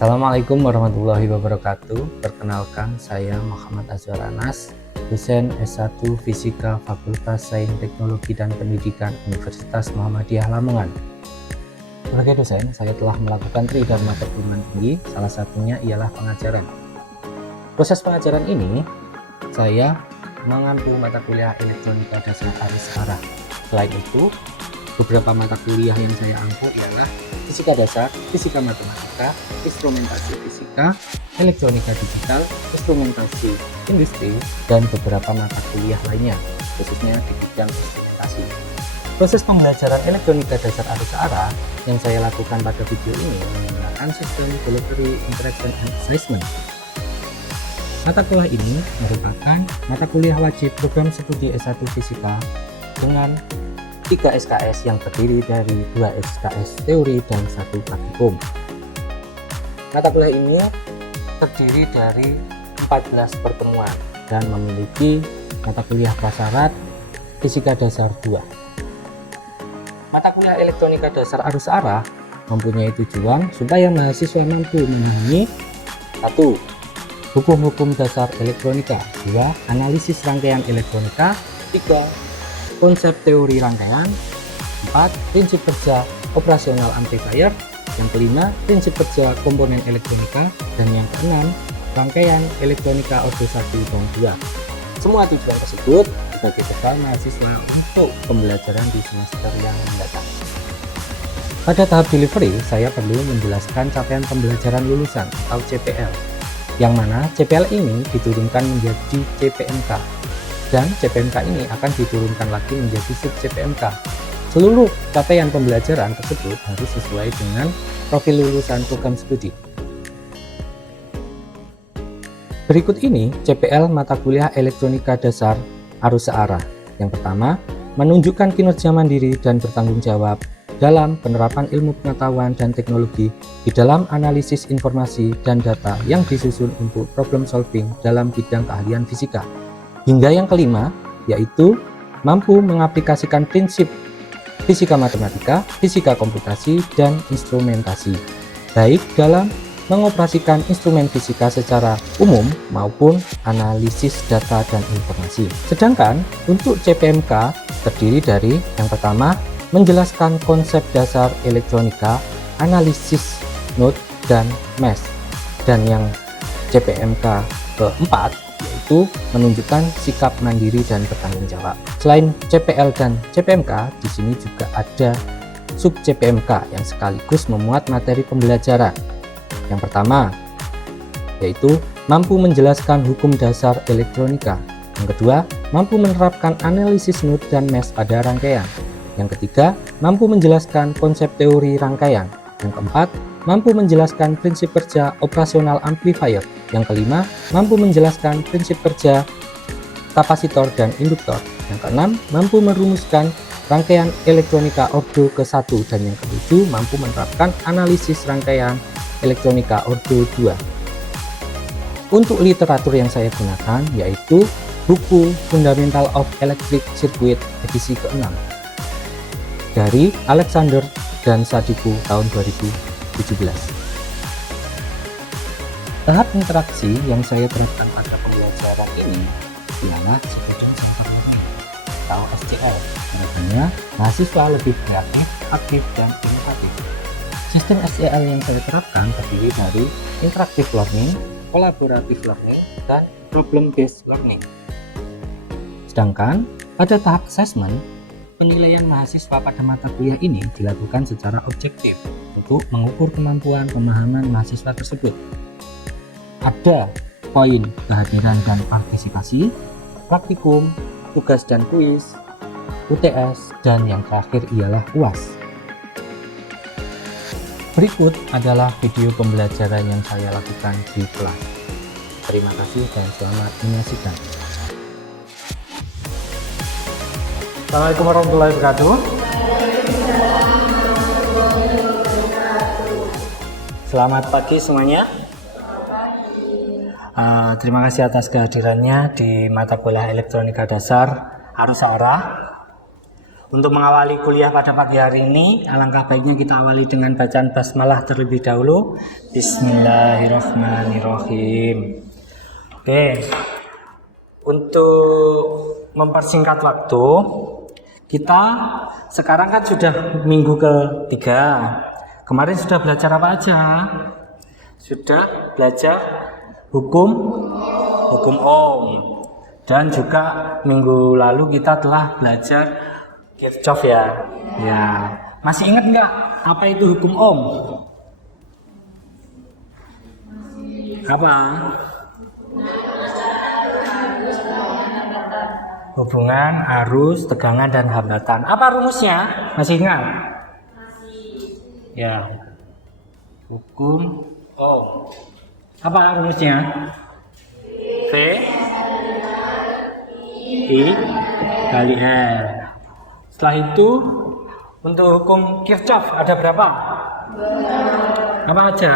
Assalamualaikum warahmatullahi wabarakatuh. Perkenalkan, saya Muhammad Azwar Anas, dosen S1 Fisika Fakultas Sains Teknologi dan Pendidikan Universitas Muhammadiyah Lamongan. Sebagai dosen, saya telah melakukan 3 dharma perguruan tinggi, salah satunya ialah pengajaran. Proses pengajaran ini, saya mengampu mata kuliah elektronika dasar arus arah. Selain itu, beberapa mata kuliah yang saya ampu ialah fisika dasar, fisika matematika, instrumentasi fisika, elektronika digital, instrumentasi industri, dan beberapa mata kuliah lainnya, khususnya di bidang instrumentasi. Proses pembelajaran elektronika dasar arus arah yang saya lakukan pada video ini menggunakan sistem delivery interaction and assessment. Mata kuliah ini merupakan mata kuliah wajib program studi S1 Fisika dengan 3 SKS yang terdiri dari 2 SKS teori dan 1 praktikum. Mata kuliah ini terdiri dari 14 pertemuan dan memiliki mata kuliah prasyarat fisika dasar 2. Mata kuliah elektronika dasar arus arah mempunyai tujuan supaya mahasiswa mampu memahami 1. Hukum-hukum dasar elektronika, 2. Analisis rangkaian elektronika, 3. Konsep teori rangkaian, 4. Prinsip kerja operasional amplifier, yang kelima prinsip kerja komponen elektronika, dan yang keenam rangkaian elektronika ordo 1 dan 2. Semua tujuan tersebut sebagai bekal mahasiswa untuk pembelajaran di semester yang mendatang. Pada tahap delivery, saya perlu menjelaskan capaian pembelajaran lulusan atau CPL, yang mana CPL ini diturunkan menjadi CPMK. Dan CPMK ini akan diturunkan lagi menjadi sub CPMK. Seluruh capaian pembelajaran tersebut harus sesuai dengan profil lulusan program studi. Berikut ini CPL mata kuliah elektronika dasar arus searah. Yang pertama, menunjukkan kinerja mandiri dan bertanggung jawab dalam penerapan ilmu pengetahuan dan teknologi di dalam analisis informasi dan data yang disusun untuk problem solving dalam bidang keahlian fisika. Hingga yang kelima, yaitu mampu mengaplikasikan prinsip fisika matematika, fisika komputasi, dan instrumentasi, baik dalam mengoperasikan instrumen fisika secara umum maupun analisis data dan informasi. Sedangkan untuk CPMK terdiri dari yang pertama, menjelaskan konsep dasar elektronika, analisis node, dan mesh. Dan yang CPMK keempat yaitu menunjukkan sikap mandiri dan bertanggung jawab. Selain CPL dan CPMK, di sini juga ada sub CPMK yang sekaligus memuat materi pembelajaran. Yang pertama, yaitu mampu menjelaskan hukum dasar elektronika. Yang kedua, mampu menerapkan analisis node dan mesh pada rangkaian. Yang ketiga, mampu menjelaskan konsep teori rangkaian. Yang keempat, mampu menjelaskan prinsip kerja operasional amplifier. Yang kelima, mampu menjelaskan prinsip kerja kapasitor dan induktor. Yang keenam, mampu merumuskan rangkaian elektronika ordo ke-1. Dan yang ketujuh, mampu menerapkan analisis rangkaian elektronika ordo 2. Untuk literatur yang saya gunakan yaitu buku Fundamental of Electric Circuit edisi ke-6 dari Alexander dan Sadiku tahun 2017. Tahap interaksi yang saya terapkan pada pembelajaran ini ialah student center learning atau SCL. Harapannya mahasiswa lebih kreatif, aktif, dan inovatif. Sistem SCL yang saya terapkan terdiri dari interactive learning, collaborative learning, dan problem based learning. Sedangkan pada tahap assessment, penilaian mahasiswa pada mata kuliah ini dilakukan secara objektif untuk mengukur kemampuan pemahaman mahasiswa tersebut. Ada poin kehadiran dan partisipasi, praktikum, tugas dan kuis, UTS, dan yang terakhir ialah UAS. Berikut adalah video pembelajaran yang saya lakukan di kelas. Terima kasih dan selamat menyaksikan. Assalamualaikum warahmatullahi wabarakatuh. Selamat pagi semuanya. Terima kasih atas kehadirannya di mata kuliah elektronika dasar arus arah. Untuk mengawali kuliah pada pagi hari ini, alangkah baiknya kita awali dengan bacaan basmalah terlebih dahulu. Bismillahirrahmanirrahim. Oke, untuk mempersingkat waktu, kita sekarang kan sudah minggu ketiga. Kemarin sudah belajar apa aja? Sudah belajar hukum Ohm. Dan juga minggu lalu kita telah belajar Kirchhoff ya. Ya, masih ingat nggak apa itu hukum Ohm? Apa? Hubungan arus, tegangan, dan hambatan. Apa rumusnya? Masih ingat? Ya. Hukum Ohm. Apa rumusnya? V I kali R. Setelah itu untuk hukum Kirchhoff ada berapa? Apa aja?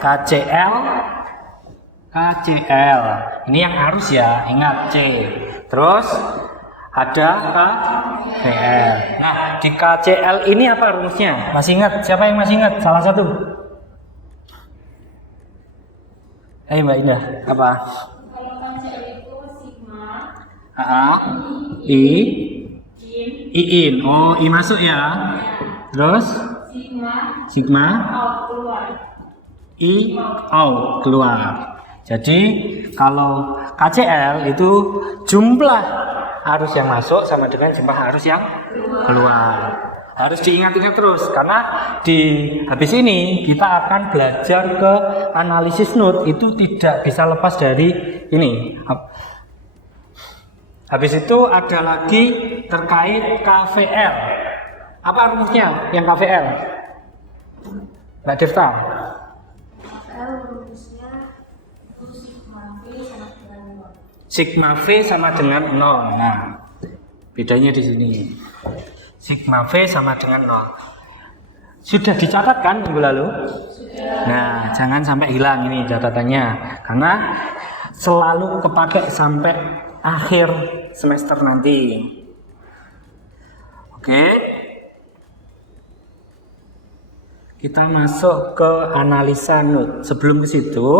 KCL. Ini yang arus ya, ingat C. Terus ada KVL. Nah, di KCL ini apa rumusnya? Masih ingat? Siapa yang masih ingat? Salah satu. Ayo Mbak Indah, apa? I-in. Oh, I masuk ya. Terus sigma I out keluar. Jadi kalau KCL itu jumlah arus yang masuk sama dengan jumlah arus yang keluar. Harus diingat-ingat terus karena habis ini kita akan belajar ke analisis node, itu tidak bisa lepas dari ini. Habis itu ada lagi terkait KVL. Apa rumusnya yang KVL? Mbak Devta? Sigma V sama dengan 0. Nah, bedanya di sini. Sigma V sama dengan 0. Sudah dicatat kan minggu lalu? Sudah. Nah, jangan sampai hilang ini catatannya. Karena selalu kepakai sampai akhir semester nanti. Oke. Kita masuk ke analisa node. Sebelum ke situ,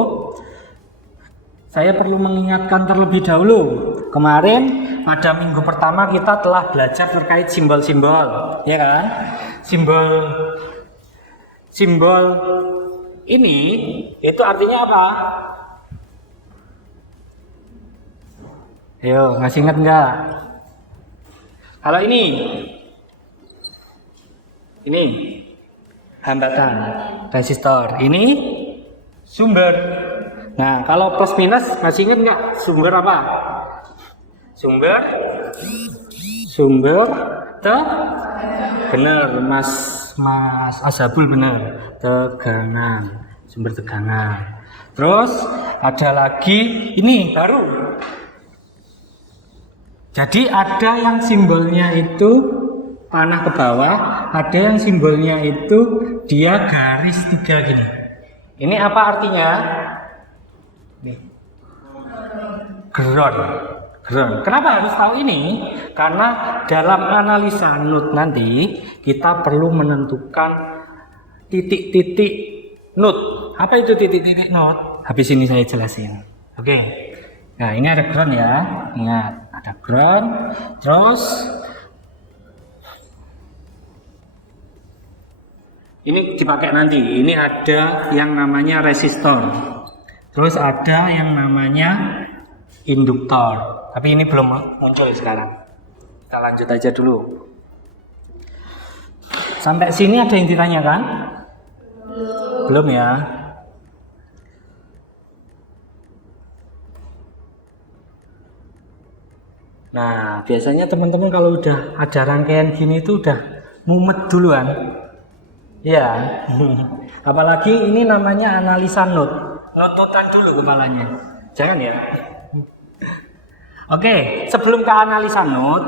saya perlu mengingatkan terlebih dahulu. Kemarin pada minggu pertama kita telah belajar terkait simbol-simbol, ya kan? Simbol ini itu artinya apa? Ayo, masih ingat nggak? Kalau ini hambatan, resistor. Ini sumber. Nah, kalau plus minus masih ingat nggak? Sumber apa? Sumber benar, Mas Azabul benar. Tegangan, sumber tegangan. Terus ada lagi ini baru. Jadi ada yang simbolnya itu panah ke bawah, ada yang simbolnya itu dia garis 3 gini. Ini apa artinya? Nih. Ground. Kenapa harus tahu ini? Karena dalam analisa node nanti kita perlu menentukan titik-titik node. Apa itu titik-titik node? Habis ini saya jelasin. Oke. Nah, ini ada ground ya. Ingat, ada ground. Terus ini dipakai nanti. Ini ada yang namanya resistor. Terus ada yang namanya induktor. Tapi ini belum muncul sekarang. Kita lanjut aja dulu. Sampai sini ada yang ditanyakan? Belum ya? Nah, biasanya teman-teman kalau udah ada rangkaian gini itu udah mumet duluan. Ya. Apalagi ini namanya analisa node. Notutan dulu kepalanya. Jangan ya. Oke, sebelum ke analisa node,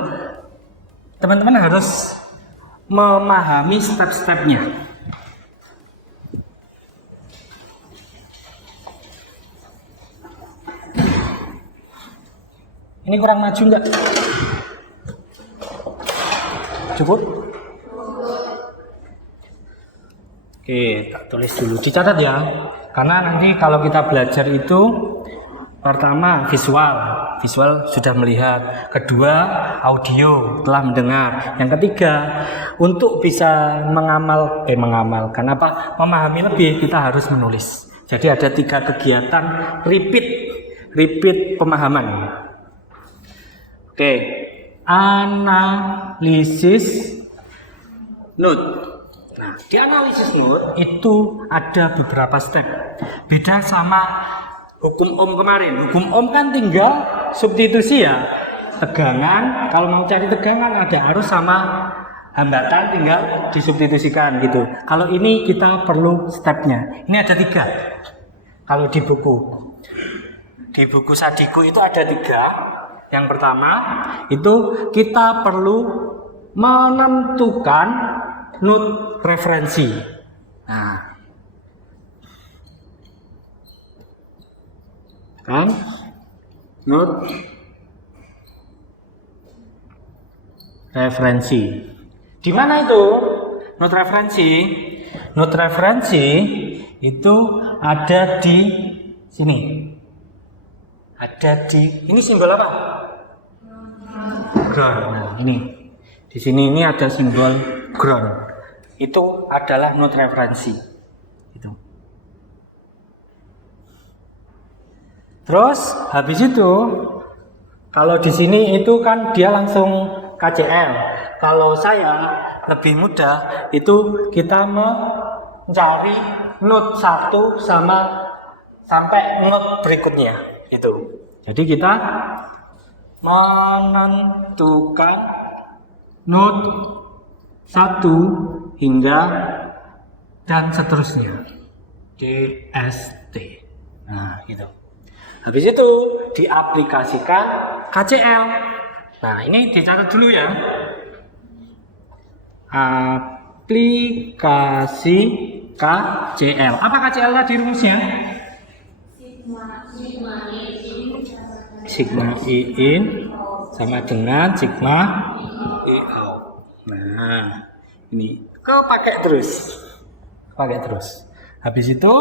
teman-teman harus memahami step-stepnya. Ini kurang maju nggak? cukup? Oke, tak tulis dulu, dicatat ya. Karena nanti kalau kita belajar itu pertama visual sudah melihat, kedua audio telah mendengar, yang ketiga untuk bisa mengamalkan memahami lebih kita harus menulis. Jadi ada 3 kegiatan repeat pemahaman. Oke, analisis note. Nah, di analisis note itu ada beberapa step. Beda sama hukum Ohm kemarin. Hukum Ohm kan tinggal substitusi ya. Tegangan, kalau mau cari tegangan ada arus sama hambatan tinggal disubstitusikan gitu. Kalau ini kita perlu stepnya. Ini ada 3. Kalau di buku Sadiku itu ada 3. Yang pertama itu kita perlu menentukan node referensi. Nah, kan node referensi. Di mana itu node referensi? Node referensi itu ada di sini. Ini simbol apa? Ground. Nah, ini. Di sini ini ada simbol ground. Itu adalah node referensi. Itu. Terus habis itu kalau di sini itu kan dia langsung KCL. Kalau saya lebih mudah itu kita mencari node 1 sampai node berikutnya itu. Jadi kita menentukan node 1 hingga dan seterusnya DST. Nah, gitu. Habis itu diaplikasikan KCL. Nah, ini dicatat dulu ya. Aplikasi KCL. Apa KCL tadi rumusnya? Sigma I in sama dengan sigma I out. Nah, ini pakai terus. Habis itu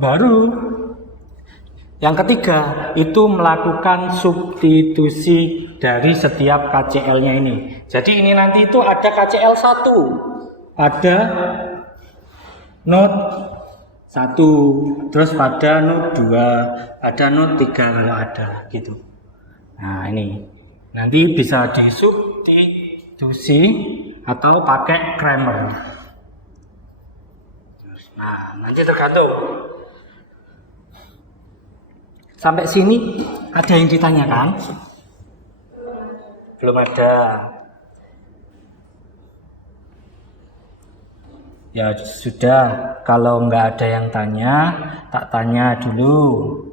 baru yang ketiga itu melakukan substitusi dari setiap KCL-nya ini. Jadi ini nanti itu ada KCL 1, ada node 1, terus pada node 2, ada node 3 kalau ada gitu. Nah, ini nanti bisa disubstitusi atau pakai Kramer. Nah, nanti tergantung. Sampai sini ada yang ditanyakan? Belum ada. Ya sudah, kalau nggak ada yang tanya, tak tanya dulu.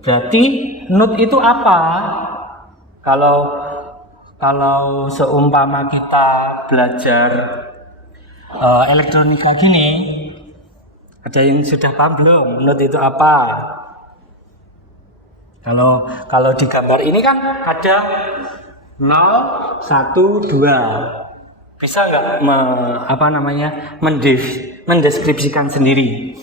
Berarti node itu apa? Kalau seumpama kita belajar elektronika gini, ada yang sudah paham belum? Node itu apa? Kalau di gambar ini kan ada 0, 1, 2. Bisa nggak mendeskripsikan sendiri?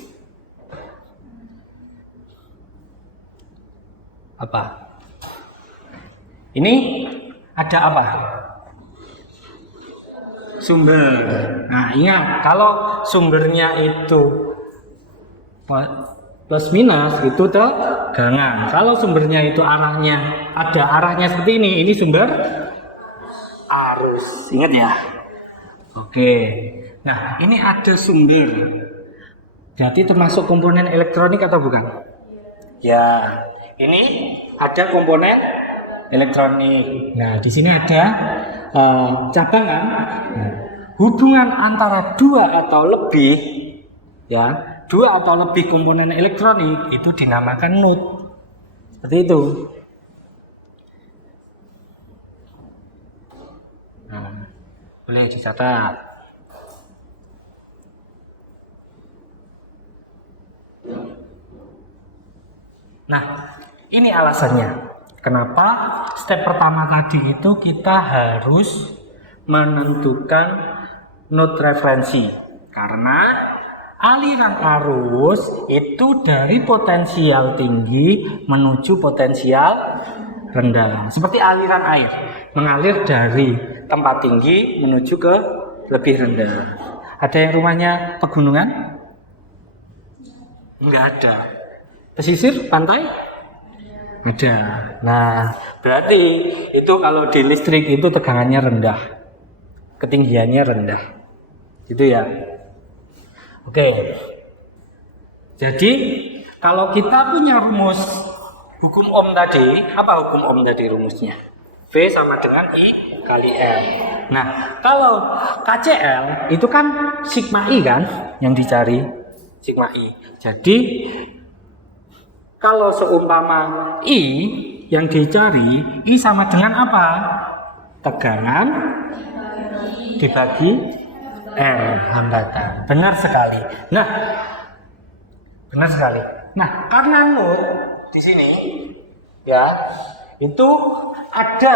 Apa? Ini ada apa? Sumber. Nah, ingat kalau sumbernya itu plus minus itu tegangan. Kalau sumbernya itu ada arahnya seperti ini sumber arus. Ingat ya? Oke. Nah, ini ada sumber. Berarti termasuk komponen elektronik atau bukan? Ya. Ini ada komponen elektronik. Nah, di sini ada cabangan. Nah, hubungan antara 2 atau lebih komponen elektronik itu dinamakan node. Seperti itu. Nah, boleh dicatat. Nah, ini alasannya. Kenapa step pertama tadi itu kita harus menentukan node referensi, karena aliran arus itu dari potensial tinggi menuju potensial rendah. Seperti aliran air mengalir dari tempat tinggi menuju ke lebih rendah. Ada yang rumahnya pegunungan? Enggak ada. Pesisir pantai? Ada. Nah, berarti itu kalau di listrik itu tegangannya rendah, ketinggiannya rendah. Gitu ya. Oke. Jadi kalau kita punya rumus hukum Ohm tadi, apa hukum Ohm tadi rumusnya? V sama dengan I kali L. Nah, kalau KCL itu kan sigma I kan yang dicari, sigma I. Jadi kalau seumpama I yang dicari, I sama dengan apa? Tegangan dibagi R, hambatan. Benar sekali. Nah, benar sekali. Nah, karena node di sini ya, itu ada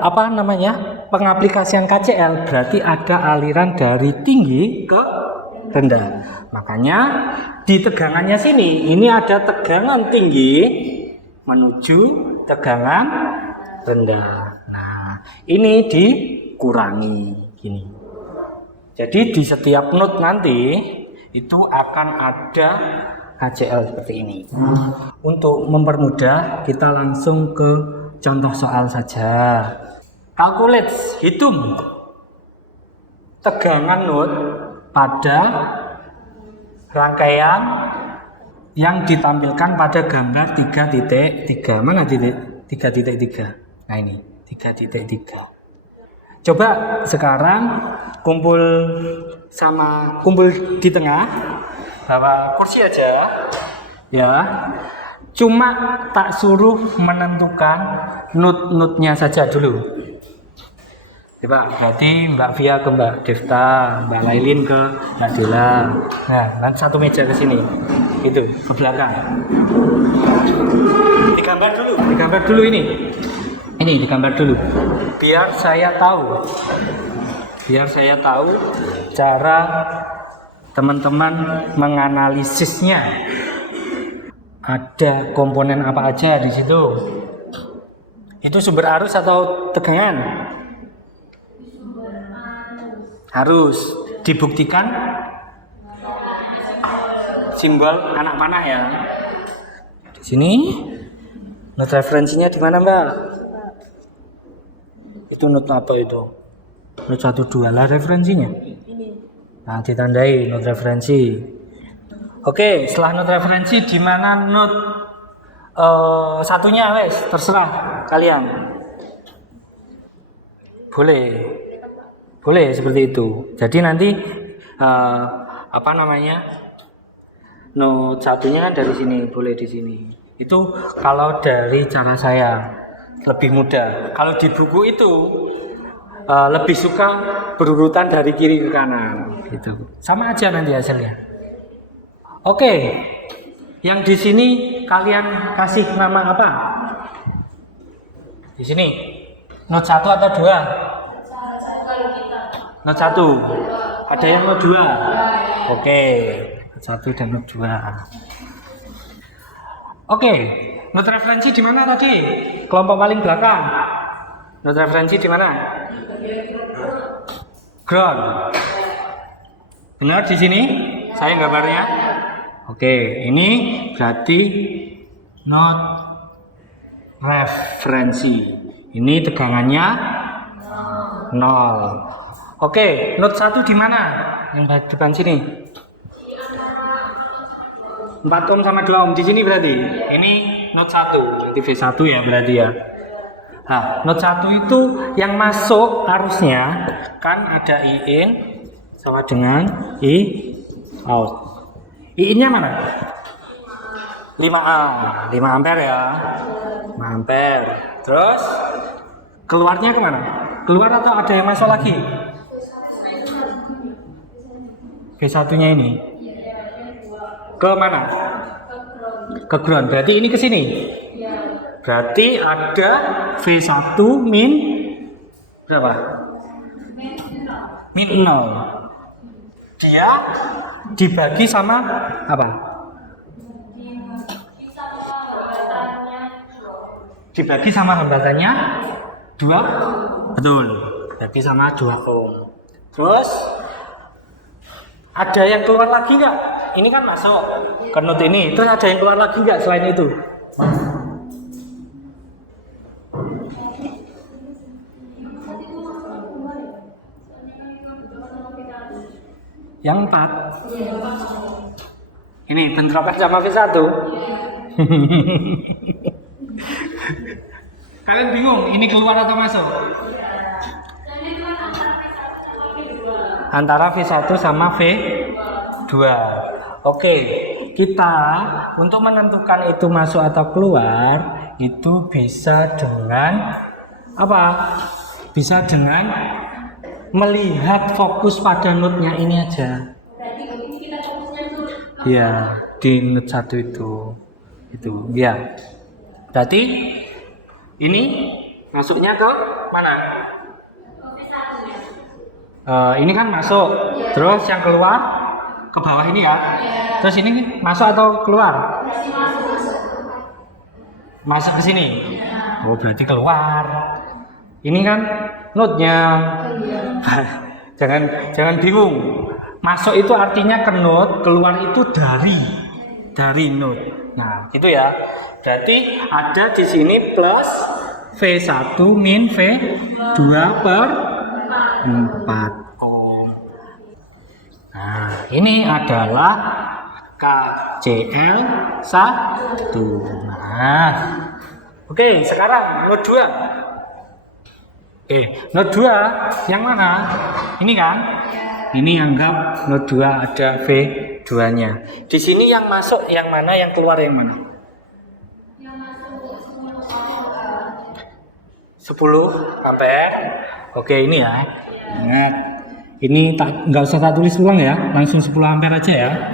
apa namanya? Pengaplikasian KCL, berarti ada aliran dari tinggi ke rendah. Makanya di tegangannya sini ini ada tegangan tinggi menuju tegangan rendah. Nah, ini dikurangi gini. Jadi di setiap node nanti itu akan ada KCL seperti ini. Untuk mempermudah, kita langsung ke contoh soal saja. Calculate, hitung tegangan node pada rangkaian yang ditampilkan pada gambar 3.3. Mana titik 3.3? Nah ini 3.3. Coba sekarang kumpul di tengah, bawa kursi aja ya. Cuma tak suruh menentukan node-node-nya saja dulu. Coba berarti Mbak Via ke Mbak Devta, Mbak Lailin ke Mbak Dela. Nah, nanti satu meja ke sini. Itu ke belakang. Digambar dulu ini. Ini digambar dulu. Biar saya tahu cara teman-teman menganalisisnya. Ada komponen apa aja di situ? Itu sumber arus atau tegangan? Harus dibuktikan simbol anak panah ya. Di sini node referensinya di mana, Mbak? Itu node apa itu? Node 1 2 lah referensinya. Nah, ditandai node referensi. Oke, setelah node referensi di mana node satunya wes terserah kalian. Boleh seperti itu. Jadi nanti node satunya kan dari sini, boleh di sini. Itu kalau dari cara saya lebih mudah. Kalau di buku itu lebih suka berurutan dari kiri ke kanan, gitu. Sama aja nanti hasilnya. Oke, yang di sini kalian kasih nama apa? Di sini node 1 atau 2? Node 1. Ada yang node 2? Oke, node 1 dan node 2. Oke, node referensi di mana tadi? Kelompok paling belakang. Node referensi di mana? Ground. Benar di sini? Saya gambarnya. Oke, ini berarti node referensi. Ini tegangannya 0. Oke, node 1 di mana? Yang depan sini. 4 ohm sama 2 ohm di sini berarti. Ini node 1, berarti V1 ya berarti ya. Nah, node 1 itu yang masuk arusnya kan ada I in sama dengan I out. I-nya mana? 5A, 5 ampere ya. 5 ampere. Terus keluarnya kemana? Keluar atau ada yang masuk lagi? V1-nya ini. Ke mana? Ke ground. Berarti ini ke sini. Berarti ada V1 min Berapa? Min 0. Dia dibagi sama apa? Dibagi sama hambatannya 2. Betul. Dibagi sama 2 ohm. Terus ada yang keluar lagi nggak? Ini kan masuk ke node ini. Terus ada yang keluar lagi nggak selain itu? Yang 4. Ini bentrokan sama V1. Kalian bingung ini keluar atau masuk? Antara V1 sama V2. Oke, kita untuk menentukan itu masuk atau keluar itu bisa dengan apa? Bisa dengan melihat fokus pada node-nya ini aja. Ya, di node 1 itu ya. Berarti ini masuknya ke mana? Ini kan masuk, terus yang keluar ke bawah ini ya. Terus ini masuk atau keluar? Masuk ke sini. Oh, berarti keluar. Ini kan node-nya. jangan bingung. Masuk itu artinya ke node, keluar itu dari node. Nah, gitu ya. Berarti ada di sini plus V1 min V2 per 4 ohm. Nah, ini adalah KCl 1. Nah, oke, sekarang node 2. Node 2 yang mana? Ini kan? Ini anggap node 2 ada V2-nya. Di sini yang masuk yang mana, yang keluar yang mana? 10 ampere. Oke, ini ya. Ingat. Ini nggak usah tak tulis ulang ya, langsung 10 ampere aja ya.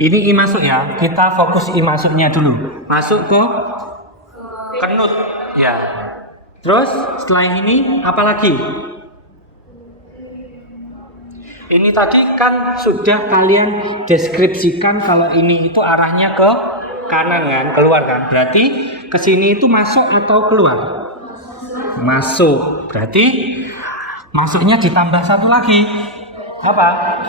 Ini I masuk ya. Kita fokus I masuknya dulu. Masuk ke node ya. Terus setelah ini apa lagi? Ini tadi kan sudah kalian deskripsikan kalau ini itu arahnya ke kanan kan, keluar kan. Berarti ke sini itu masuk atau keluar? Masuk. Berarti masuknya ditambah satu lagi. Apa?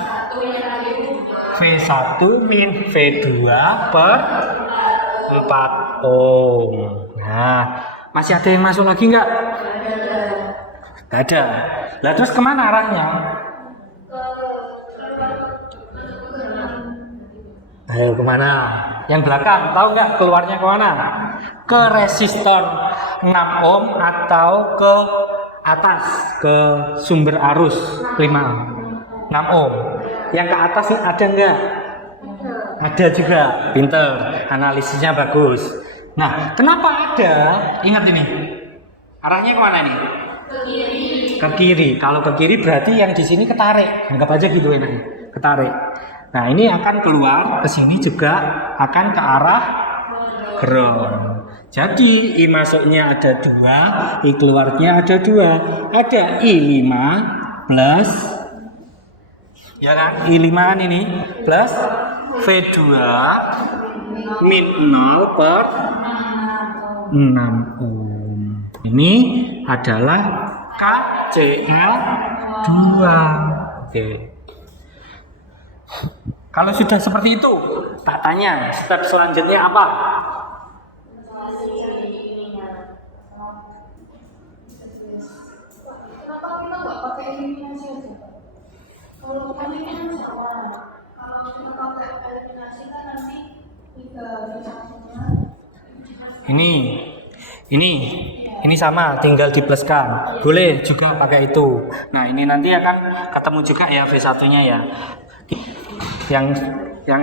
V1 min V2 per 4 ohm. Nah, masih ada yang masuk lagi nggak? Nggak ada. Lah terus kemana arahnya? Ayo kemana? Yang belakang, tahu nggak keluarnya kemana? Ke resistor 6 ohm atau ke atas, ke sumber arus 6 ohm. Yang ke atas ada nggak? Ada juga. Pinter, analisisnya bagus. Nah, kenapa ada? Ingat ini. Arahnya kemana nih? Ke kiri. Ke kiri. Kalau ke kiri berarti yang di sini ketarik. Anggap aja gitu enaknya. Ketarik. Nah, ini akan keluar ke sini juga akan ke arah ground. Jadi I masuknya ada 2, I keluarnya ada 2. Ada I5 plus ya kan? I5 kan ini plus V2 min 0 per 6 ohm. Ini adalah KCl2. Oke. Kalau sudah seperti itu, tak tanya, step selanjutnya apa? Kenapa kita nggak pakai eliminasi aja? Kalau ini kan sama. Kalau kita pakai eliminasi kan nanti Ini sama, tinggal dipluskan. Boleh juga pakai itu. Nah, ini nanti akan ketemu juga ya V1-nya ya. Yang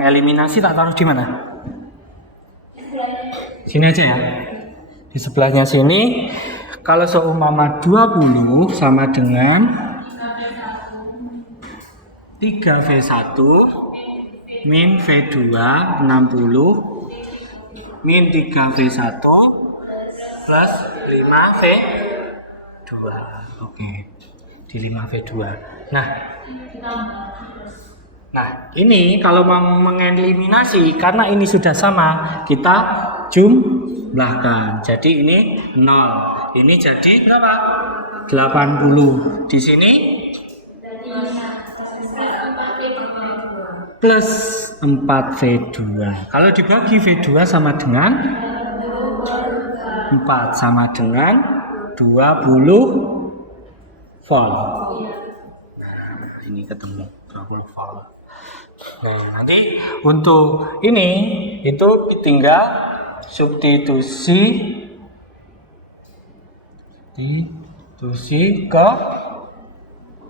eliminasi tak taruh di mana? Sini aja ya. Di sebelahnya sini. Kalau seumpama 20 sama dengan 3V1 min V2 60 min 3V1 plus 5V2. Oke. di 5V2. Nah, ini kalau mau mengeliminasi karena ini sudah sama, kita jumlahkan. Jadi ini 0. Ini jadi berapa? 80. Di sini plus 4V2. Kalau dibagi V2 sama dengan 4 sama dengan 20 volt. Ini ketemu 20 volt. Nah, nanti untuk ini itu tinggal substitusi ke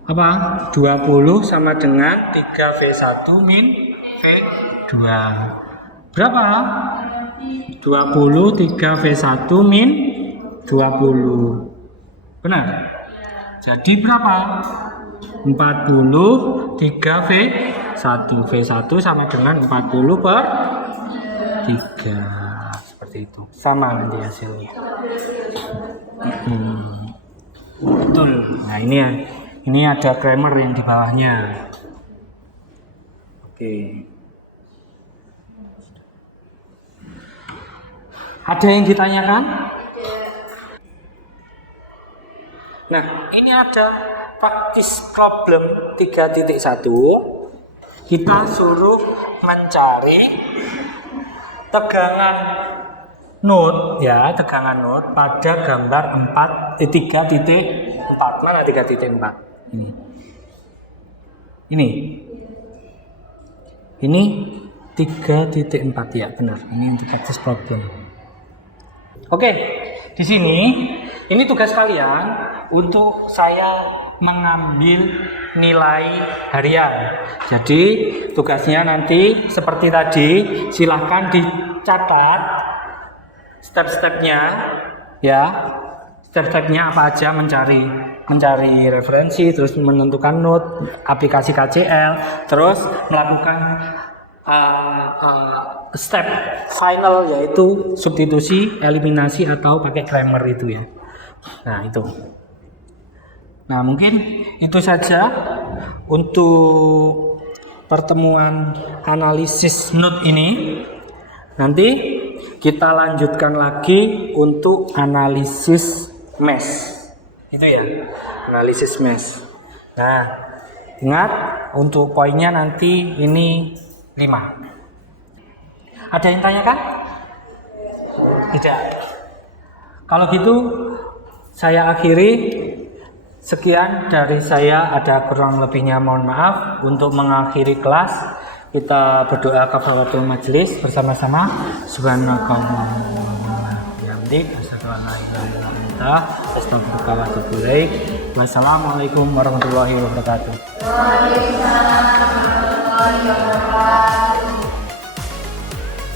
apa? 20 sama dengan 3V1 min V2. Berapa? 20 3V1 min 20. Benar? Jadi berapa? 40 3V1. V1 sama dengan 40 per 3. Seperti itu. Sama nanti hasilnya. Betul. Nah, ini ada Kramer yang di bawahnya. Oke. Ada yang ditanyakan? Nah, ini ada practice problem 3.1. Kita suruh mencari tegangan node ya, tegangan node pada gambar 3.4. Mana 3.4? Ini 3.4 ya, benar. Ini untuk practice problem. Oke, di sini ini tugas kalian untuk saya mengambil nilai harian. Jadi tugasnya nanti seperti tadi, silahkan dicatat step-stepnya ya. Step-stepnya apa aja, mencari referensi, terus menentukan node, aplikasi KCL, terus melakukan step final yaitu substitusi, eliminasi atau pakai Kramer itu ya. Nah, itu. Nah, mungkin itu saja untuk pertemuan analisis node ini. Nanti kita lanjutkan lagi untuk analisis mesh. Itu ya, analisis mesh. Nah, ingat untuk poinnya nanti ini 5. Ada yang tanyakan? Tidak. Kalau gitu saya akhiri. Sekian dari saya, ada kurang lebihnya mohon maaf. Untuk mengakhiri kelas, kita berdoa kafaratul majelis bersama-sama. Subhanakallahumma bihamdik, asyhadu an la ilaha illa anta, astaghfiruka wa atubu ilaik. Wassalamualaikum warahmatullahi wabarakatuh.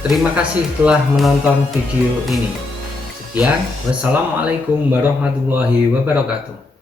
Terima kasih telah menonton video ini. Sekian, wassalamualaikum warahmatullahi wabarakatuh.